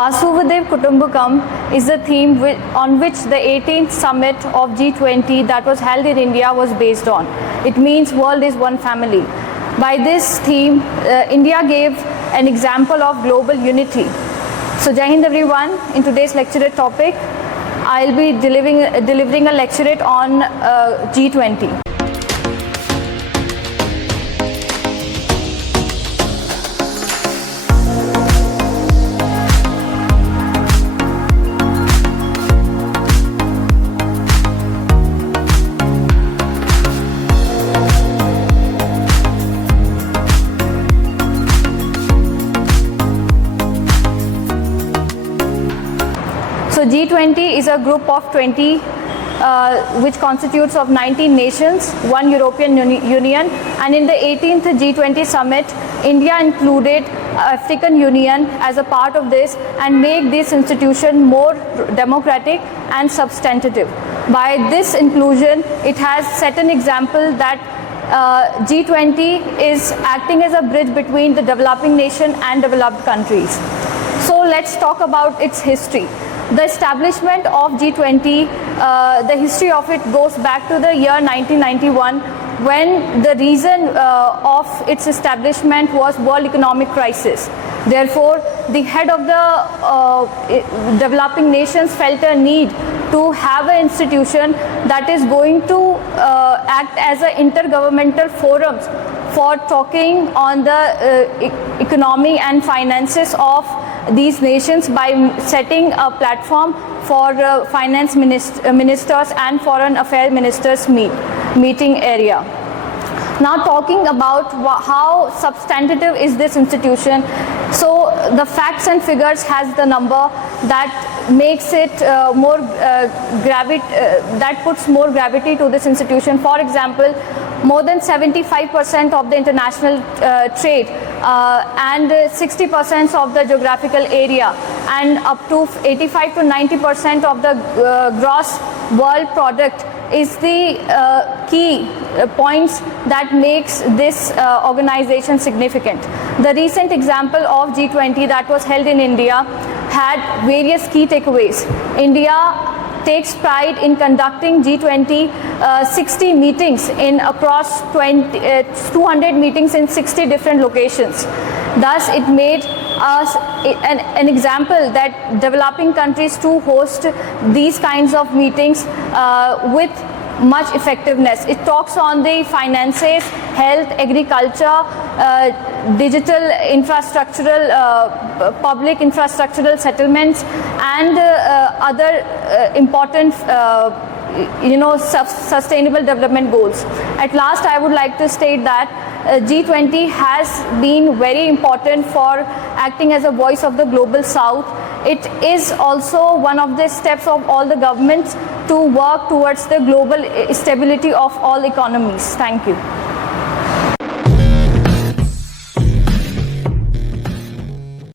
Vasudev Kutumbakam is the theme on which the 18th summit of G20 that was held in India was based on. It means world is one family. By this theme, India gave an example of global unity. So Jai Hind everyone, in today's lecturate topic, I'll be delivering a lecturate on G20. So G20 is a group of 20 which constitutes of 19 nations, one European Union, and in the 18th G20 summit, India included African Union as a part of this and make this institution more democratic and substantive. By this inclusion, it has set an example that G20 is acting as a bridge between the developing nation and developed countries. So let's talk about its history. The establishment of G20, the history of it goes back to the year 1991 when the reason of its establishment was world economic crisis. Therefore, the head of the developing nations felt a need to have an institution that is going to act as an intergovernmental forum for talking on the economy and finances of these nations by setting a platform for finance ministers and foreign affairs ministers meeting area. Now talking about how substantive is this institution. So the facts and figures has the number that makes it that puts more gravity to this institution. For example, more than 75% of the international trade and 60% of the geographical area and up to 85 to 90% of the gross world product is the key points that makes this organization significant. The recent example of G20 that was held in India had various key takeaways. India takes pride in conducting G20 60 meetings in across 200 meetings in 60 different locations. Thus, it made us an example that developing countries to host these kinds of meetings with much effectiveness. It talks on the finances, health, agriculture, digital infrastructural, public infrastructural settlements, and other important sustainable development goals. At last, I would like to state that G20 has been very important for acting as a voice of the global south. It is also one of the steps of all the governments to work towards the global stability of all economies. Thank you.